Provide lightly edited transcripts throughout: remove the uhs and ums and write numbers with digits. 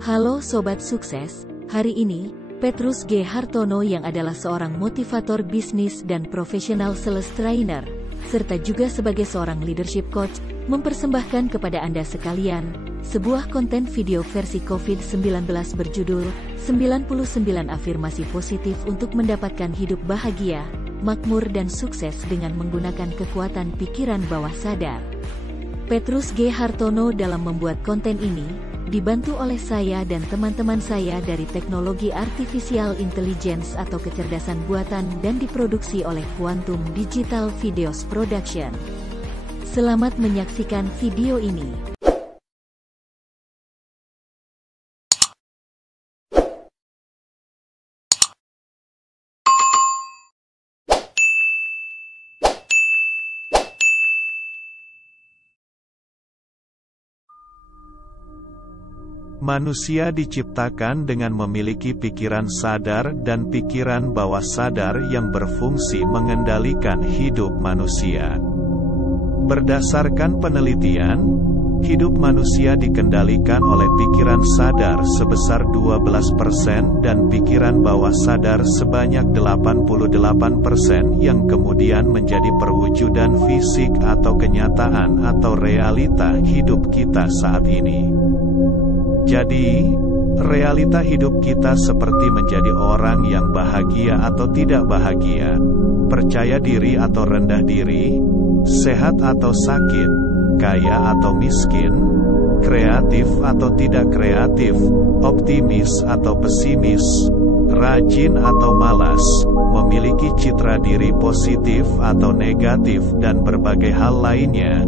Halo Sobat Sukses, hari ini, Petrus G. Hartono yang adalah seorang motivator bisnis dan profesional sales trainer, serta juga sebagai seorang leadership coach, mempersembahkan kepada Anda sekalian, sebuah konten video versi COVID-19 berjudul 99 Afirmasi Positif untuk Mendapatkan Hidup Bahagia, Makmur dan Sukses dengan menggunakan kekuatan pikiran bawah sadar. Petrus G. Hartono dalam membuat konten ini, dibantu oleh saya dan teman-teman saya dari Teknologi Artificial Intelligence atau kecerdasan buatan dan diproduksi oleh Quantum Digital Videos Production. Selamat menyaksikan video ini. Manusia diciptakan dengan memiliki pikiran sadar dan pikiran bawah sadar yang berfungsi mengendalikan hidup manusia. Berdasarkan penelitian, hidup manusia dikendalikan oleh pikiran sadar sebesar 12% dan pikiran bawah sadar sebanyak 88% yang kemudian menjadi perwujudan fisik atau kenyataan atau realita hidup kita saat ini. Jadi, realita hidup kita seperti menjadi orang yang bahagia atau tidak bahagia, percaya diri atau rendah diri, sehat atau sakit, kaya atau miskin, kreatif atau tidak kreatif, optimis atau pesimis, rajin atau malas, memiliki citra diri positif atau negatif dan berbagai hal lainnya.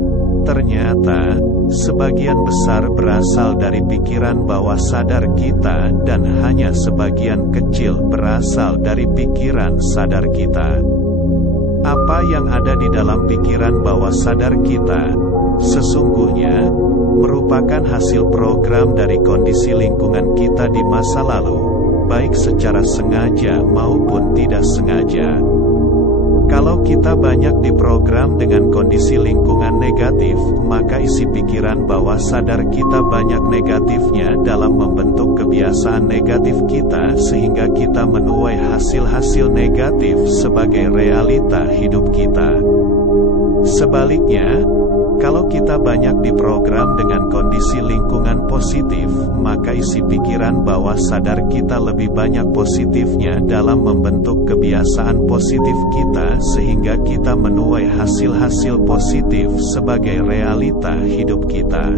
Ternyata, sebagian besar berasal dari pikiran bawah sadar kita dan hanya sebagian kecil berasal dari pikiran sadar kita. Apa yang ada di dalam pikiran bawah sadar kita, sesungguhnya, merupakan hasil program dari kondisi lingkungan kita di masa lalu, baik secara sengaja maupun tidak sengaja. Kalau kita banyak diprogram dengan kondisi lingkungan negatif, maka isi pikiran bawah sadar kita banyak negatifnya dalam membentuk kebiasaan negatif kita sehingga kita menuai hasil-hasil negatif sebagai realita hidup kita. Sebaliknya, kalau kita banyak diprogram dengan kondisi lingkungan positif, maka isi pikiran bawah sadar kita lebih banyak positifnya dalam membentuk kebiasaan positif kita sehingga kita menuai hasil-hasil positif sebagai realita hidup kita.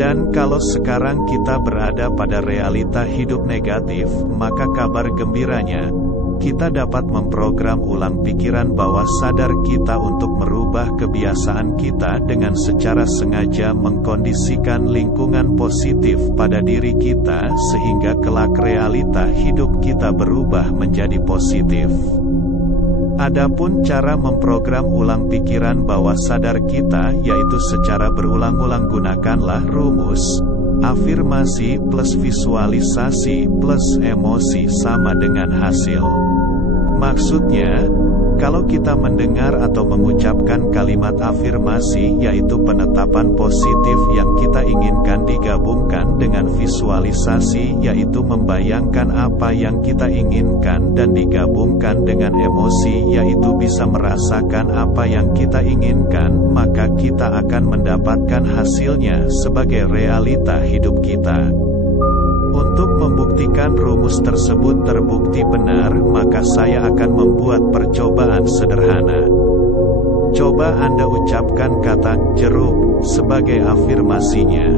Dan kalau sekarang kita berada pada realita hidup negatif, maka kabar gembiranya, kita dapat memprogram ulang pikiran bawah sadar kita untuk merubah kebiasaan kita dengan secara sengaja mengkondisikan lingkungan positif pada diri kita sehingga kelak realita hidup kita berubah menjadi positif. Adapun cara memprogram ulang pikiran bawah sadar kita yaitu secara berulang-ulang gunakanlah rumus afirmasi plus visualisasi plus emosi sama dengan hasil. Maksudnya, kalau kita mendengar atau mengucapkan kalimat afirmasi yaitu penetapan positif yang kita inginkan digabungkan dengan visualisasi yaitu membayangkan apa yang kita inginkan dan digabungkan dengan emosi yaitu bisa merasakan apa yang kita inginkan, maka kita akan mendapatkan hasilnya sebagai realita hidup kita. Untuk membuktikan rumus tersebut terbukti benar, maka saya akan membuat percobaan sederhana. Coba Anda ucapkan kata jeruk sebagai afirmasinya.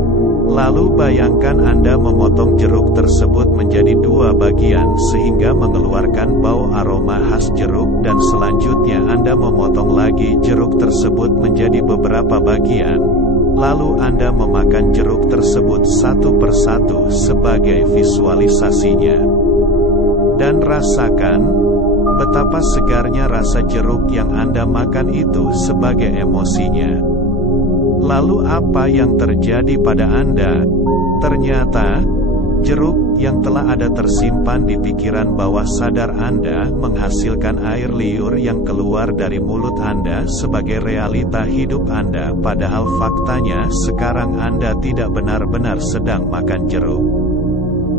Lalu bayangkan Anda memotong jeruk tersebut menjadi dua bagian sehingga mengeluarkan bau aroma khas jeruk dan selanjutnya Anda memotong lagi jeruk tersebut menjadi beberapa bagian. Lalu Anda memakan jeruk tersebut satu persatu sebagai visualisasinya. Dan rasakan betapa segarnya rasa jeruk yang Anda makan itu sebagai emosinya. Lalu apa yang terjadi pada Anda? Ternyata, Jeruk yang telah ada tersimpan di pikiran bawah sadar Anda menghasilkan air liur yang keluar dari mulut Anda sebagai realita hidup Anda, padahal faktanya sekarang Anda tidak benar-benar sedang makan jeruk.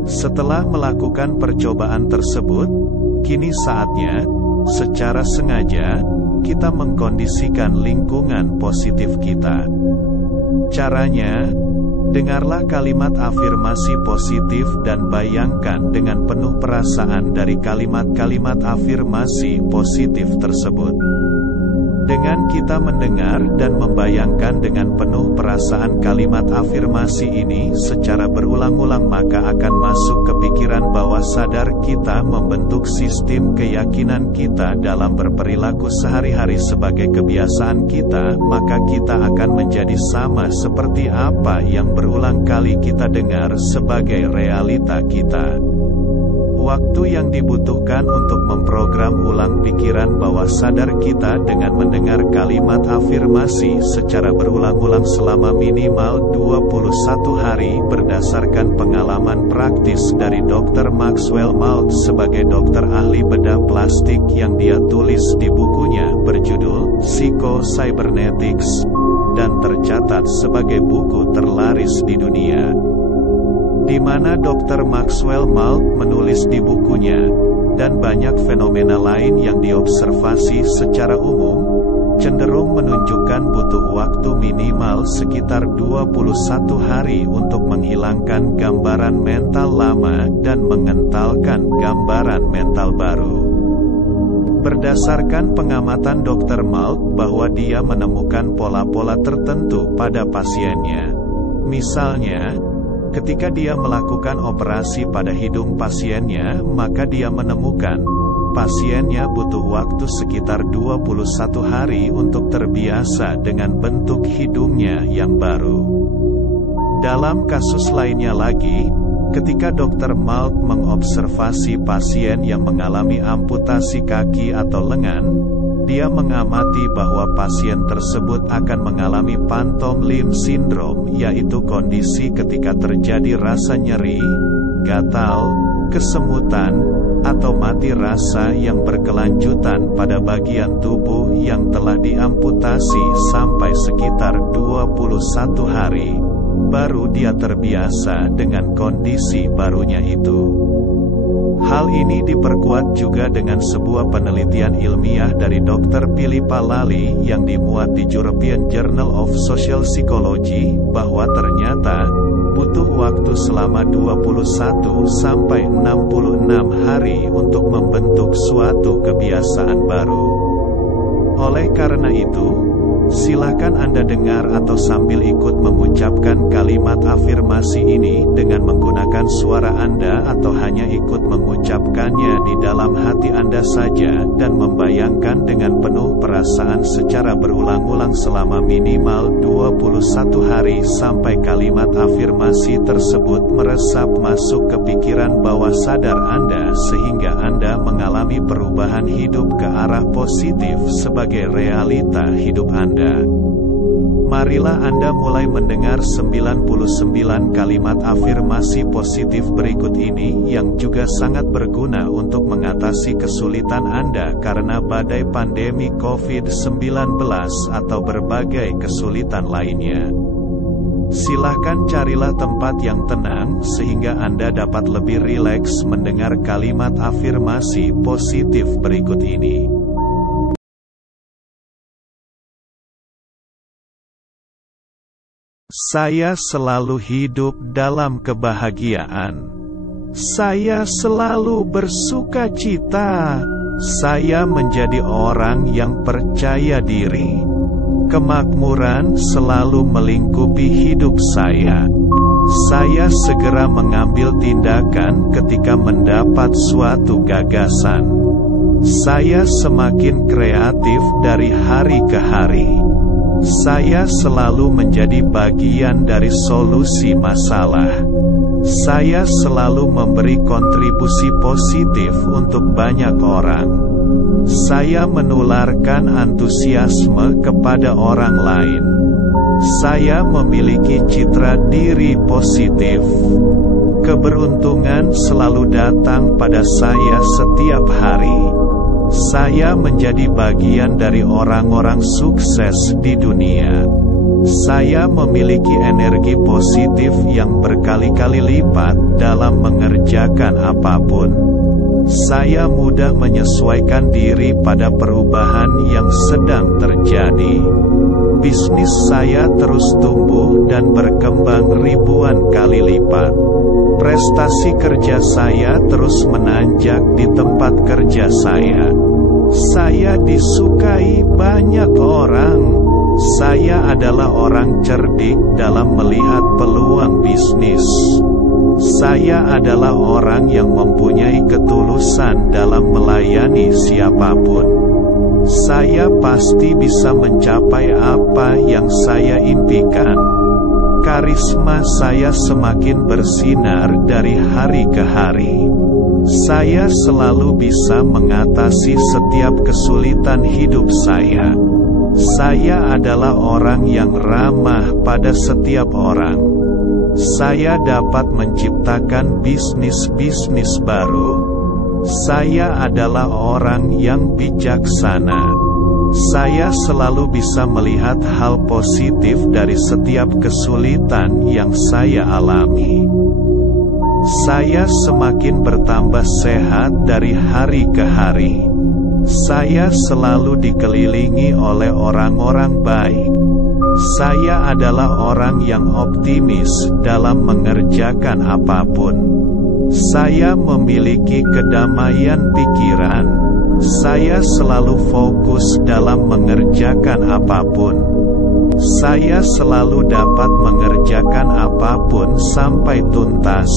Setelah melakukan percobaan tersebut, kini saatnya, secara sengaja, kita mengkondisikan lingkungan positif kita. Caranya, dengarlah kalimat afirmasi positif dan bayangkan dengan penuh perasaan dari kalimat-kalimat afirmasi positif tersebut. Dengan kita mendengar dan membayangkan dengan penuh perasaan kalimat afirmasi ini secara berulang-ulang, maka akan masuk ke pikiran bawah sadar kita, membentuk sistem keyakinan kita dalam berperilaku sehari-hari sebagai kebiasaan kita, maka kita akan menjadi sama seperti apa yang berulang kali kita dengar sebagai realita kita. Waktu yang dibutuhkan untuk memprogram ulang pikiran bawah sadar kita dengan mendengar kalimat afirmasi secara berulang-ulang selama minimal 21 hari berdasarkan pengalaman praktis dari Dr. Maxwell Maltz sebagai dokter ahli bedah plastik yang dia tulis di bukunya berjudul Psycho-Cybernetics dan tercatat sebagai buku terlaris di dunia. Di mana Dr. Maxwell Maltz menulis di bukunya, dan banyak fenomena lain yang diobservasi secara umum, cenderung menunjukkan butuh waktu minimal sekitar 21 hari untuk menghilangkan gambaran mental lama dan mengentalkan gambaran mental baru. Berdasarkan pengamatan Dr. Maltz bahwa dia menemukan pola-pola tertentu pada pasiennya. Misalnya, ketika dia melakukan operasi pada hidung pasiennya, maka dia menemukan pasiennya butuh waktu sekitar 21 hari untuk terbiasa dengan bentuk hidungnya yang baru. Dalam kasus lainnya lagi, ketika Dr. Maltz mengobservasi pasien yang mengalami amputasi kaki atau lengan, dia mengamati bahwa pasien tersebut akan mengalami phantom limb syndrome, yaitu kondisi ketika terjadi rasa nyeri, gatal, kesemutan, atau mati rasa yang berkelanjutan pada bagian tubuh yang telah diamputasi sampai sekitar 21 hari. Baru dia terbiasa dengan kondisi barunya itu. Hal ini diperkuat juga dengan sebuah penelitian ilmiah dari Dr. Philippa Lally yang dimuat di European Journal of Social Psychology, bahwa ternyata butuh waktu selama 21 sampai 66 hari untuk membentuk suatu kebiasaan baru. Oleh karena itu, silakan Anda dengar atau sambil ikut mengucapkan kalimat afirmasi ini dengan menggunakan suara Anda, atau hanya ikut mengucapkannya di dalam hati Anda saja dan membayangkan dengan penuh perasaan secara berulang-ulang selama minimal 21 hari sampai kalimat afirmasi tersebut meresap masuk ke pikiran bawah sadar Anda sehingga Anda mengalami perubahan hidup ke arah positif sebagai realita hidup Anda. Marilah Anda mulai mendengar 99 kalimat afirmasi positif berikut ini yang juga sangat berguna untuk mengatasi kesulitan Anda karena badai pandemi COVID-19 atau berbagai kesulitan lainnya. Silahkan carilah tempat yang tenang sehingga Anda dapat lebih rileks mendengar kalimat afirmasi positif berikut ini. Saya selalu hidup dalam kebahagiaan. Saya selalu bersuka cita. Saya menjadi orang yang percaya diri. Kemakmuran selalu melingkupi hidup saya. Saya segera mengambil tindakan ketika mendapat suatu gagasan. Saya semakin kreatif dari hari ke hari. Saya selalu menjadi bagian dari solusi masalah. Saya selalu memberi kontribusi positif untuk banyak orang. Saya menularkan antusiasme kepada orang lain. Saya memiliki citra diri positif. Keberuntungan selalu datang pada saya setiap hari. Saya menjadi bagian dari orang-orang sukses di dunia. Saya memiliki energi positif yang berkali-kali lipat dalam mengerjakan apapun. Saya mudah menyesuaikan diri pada perubahan yang sedang terjadi. Bisnis saya terus tumbuh dan berkembang ribuan kali lipat. Prestasi kerja saya terus menanjak di tempat kerja saya. Saya disukai banyak orang. Saya adalah orang cerdik dalam melihat peluang bisnis. Saya adalah orang yang mempunyai ketulusan dalam melayani siapapun. Saya pasti bisa mencapai apa yang saya impikan. Karisma saya semakin bersinar dari hari ke hari. Saya selalu bisa mengatasi setiap kesulitan hidup saya. Saya adalah orang yang ramah pada setiap orang. Saya dapat menciptakan bisnis-bisnis baru. Saya adalah orang yang bijaksana. Saya selalu bisa melihat hal positif dari setiap kesulitan yang saya alami. Saya semakin bertambah sehat dari hari ke hari. Saya selalu dikelilingi oleh orang-orang baik. Saya adalah orang yang optimis dalam mengerjakan apapun. Saya memiliki kedamaian pikiran. Saya selalu fokus dalam mengerjakan apapun. Saya selalu dapat mengerjakan apapun sampai tuntas.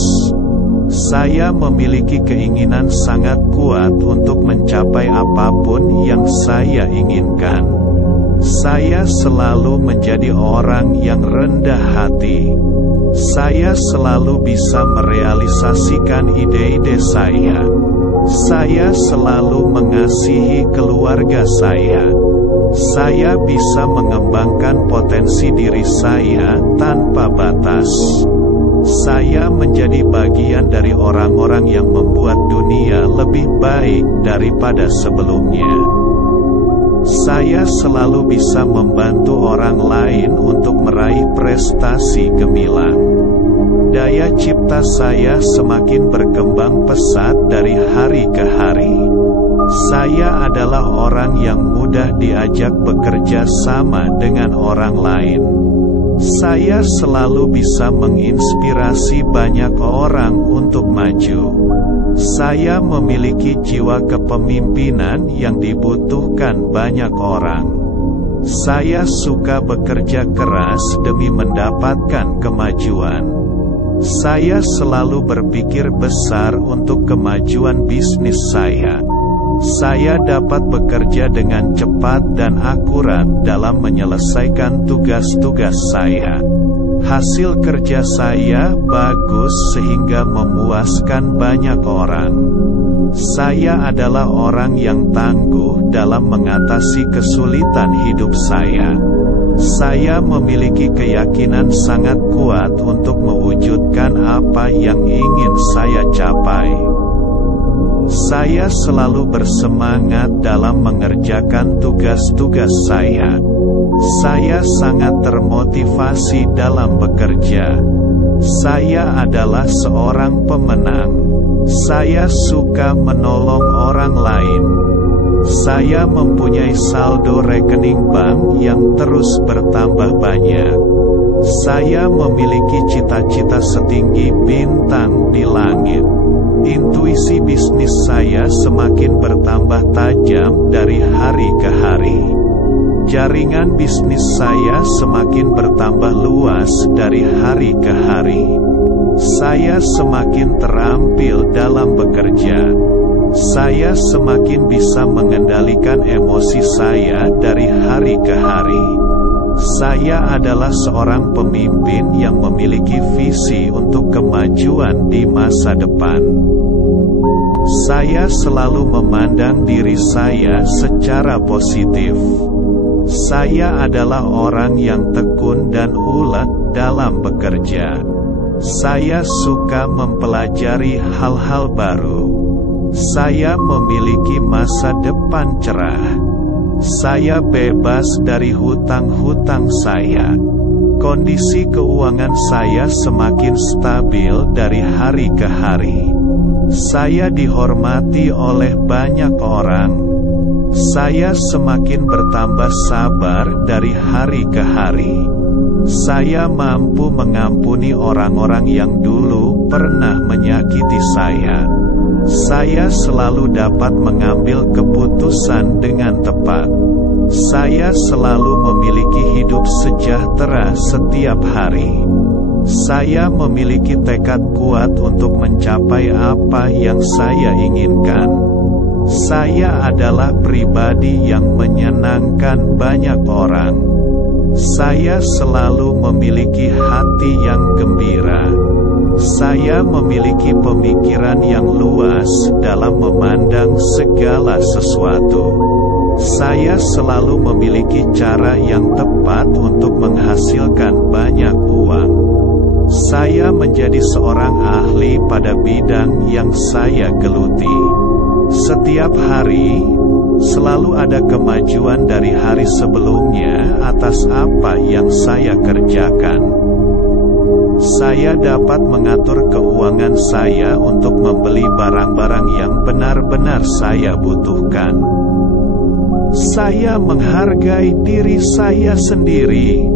Saya memiliki keinginan sangat kuat untuk mencapai apapun yang saya inginkan. Saya selalu menjadi orang yang rendah hati. Saya selalu bisa merealisasikan ide-ide saya. Saya selalu mengasihi keluarga saya. Saya bisa mengembangkan potensi diri saya tanpa batas. Saya menjadi bagian dari orang-orang yang membuat dunia lebih baik daripada sebelumnya. Saya selalu bisa membantu orang lain untuk meraih prestasi gemilang. Daya cipta saya semakin berkembang pesat dari hari ke hari. Saya adalah orang yang mudah diajak bekerja sama dengan orang lain. Saya selalu bisa menginspirasi banyak orang untuk maju. Saya memiliki jiwa kepemimpinan yang dibutuhkan banyak orang. Saya suka bekerja keras demi mendapatkan kemajuan. Saya selalu berpikir besar untuk kemajuan bisnis saya. Saya dapat bekerja dengan cepat dan akurat dalam menyelesaikan tugas-tugas saya. Hasil kerja saya bagus sehingga memuaskan banyak orang. Saya adalah orang yang tangguh dalam mengatasi kesulitan hidup saya. Saya memiliki keyakinan sangat kuat untuk mewujudkan apa yang ingin saya capai. Saya selalu bersemangat dalam mengerjakan tugas-tugas saya. Saya sangat termotivasi dalam bekerja. Saya adalah seorang pemenang. Saya suka menolong orang lain. Saya mempunyai saldo rekening bank yang terus bertambah banyak. Saya memiliki cita-cita setinggi bintang di langit. Intuisi bisnis saya semakin bertambah tajam dari hari ke hari. Jaringan bisnis saya semakin bertambah luas dari hari ke hari. Saya semakin terampil dalam bekerja. Saya semakin bisa mengendalikan emosi saya dari hari ke hari. Saya adalah seorang pemimpin yang memiliki visi untuk kemajuan di masa depan. Saya selalu memandang diri saya secara positif. Saya adalah orang yang tekun dan ulet dalam bekerja. Saya suka mempelajari hal-hal baru. Saya memiliki masa depan cerah. Saya bebas dari hutang-hutang saya. Kondisi keuangan saya semakin stabil dari hari ke hari. Saya dihormati oleh banyak orang. Saya semakin bertambah sabar dari hari ke hari. Saya mampu mengampuni orang-orang yang dulu pernah menyakiti saya. Saya selalu dapat mengambil keputusan dengan tepat. Saya selalu memiliki hidup sejahtera setiap hari. Saya memiliki tekad kuat untuk mencapai apa yang saya inginkan. Saya adalah pribadi yang menyenangkan banyak orang. Saya selalu memiliki hati yang gembira. Saya memiliki pemikiran yang luas dalam memandang segala sesuatu. Saya selalu memiliki cara yang tepat untuk menghasilkan banyak uang. Saya menjadi seorang ahli pada bidang yang saya geluti. Setiap hari, selalu ada kemajuan dari hari sebelumnya atas apa yang saya kerjakan. Saya dapat mengatur keuangan saya untuk membeli barang-barang yang benar-benar saya butuhkan. Saya menghargai diri saya sendiri.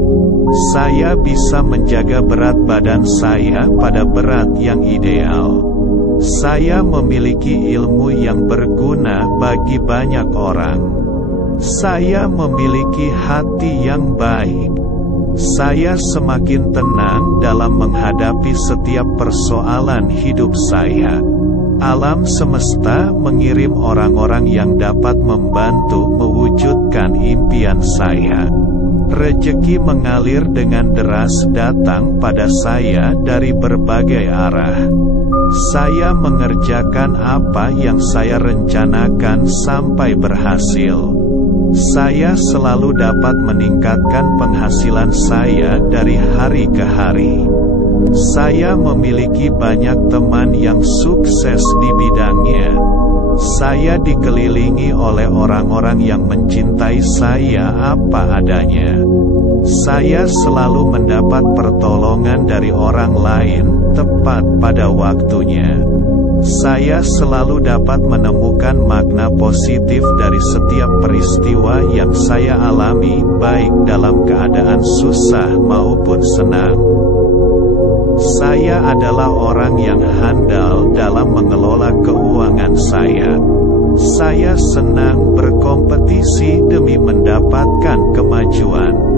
Saya bisa menjaga berat badan saya pada berat yang ideal. Saya memiliki ilmu yang berguna bagi banyak orang. Saya memiliki hati yang baik. Saya semakin tenang dalam menghadapi setiap persoalan hidup saya. Alam semesta mengirim orang-orang yang dapat membantu mewujudkan impian saya. Rezeki mengalir dengan deras datang pada saya dari berbagai arah. Saya mengerjakan apa yang saya rencanakan sampai berhasil. Saya selalu dapat meningkatkan penghasilan saya dari hari ke hari. Saya memiliki banyak teman yang sukses di bidangnya. Saya dikelilingi oleh orang-orang yang mencintai saya apa adanya. Saya selalu mendapat pertolongan dari orang lain tepat pada waktunya. Saya selalu dapat menemukan makna positif dari setiap peristiwa yang saya alami, baik dalam keadaan susah maupun senang. Saya adalah orang yang handal dalam mengelola keuangan saya. Saya senang berkompetisi demi mendapatkan kemajuan.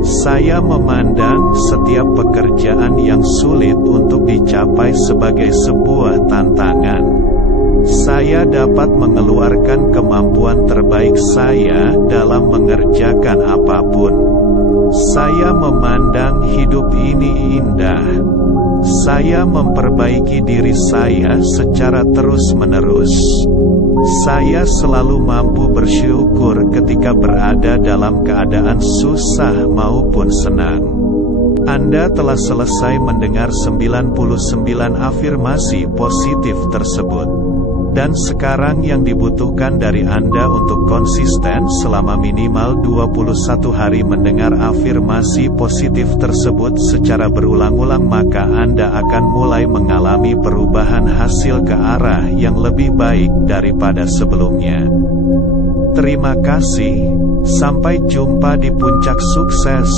Saya memandang setiap pekerjaan yang sulit untuk dicapai sebagai sebuah tantangan. Saya dapat mengeluarkan kemampuan terbaik saya dalam mengerjakan apapun. Saya memandang hidup ini indah. Saya memperbaiki diri saya secara terus-menerus. Saya selalu mampu bersyukur ketika berada dalam keadaan susah maupun senang. Anda telah selesai mendengar 99 afirmasi positif tersebut. Dan sekarang yang dibutuhkan dari Anda untuk konsisten selama minimal 21 hari mendengar afirmasi positif tersebut secara berulang-ulang, maka Anda akan mulai mengalami perubahan hasil ke arah yang lebih baik daripada sebelumnya. Terima kasih, sampai jumpa di puncak sukses.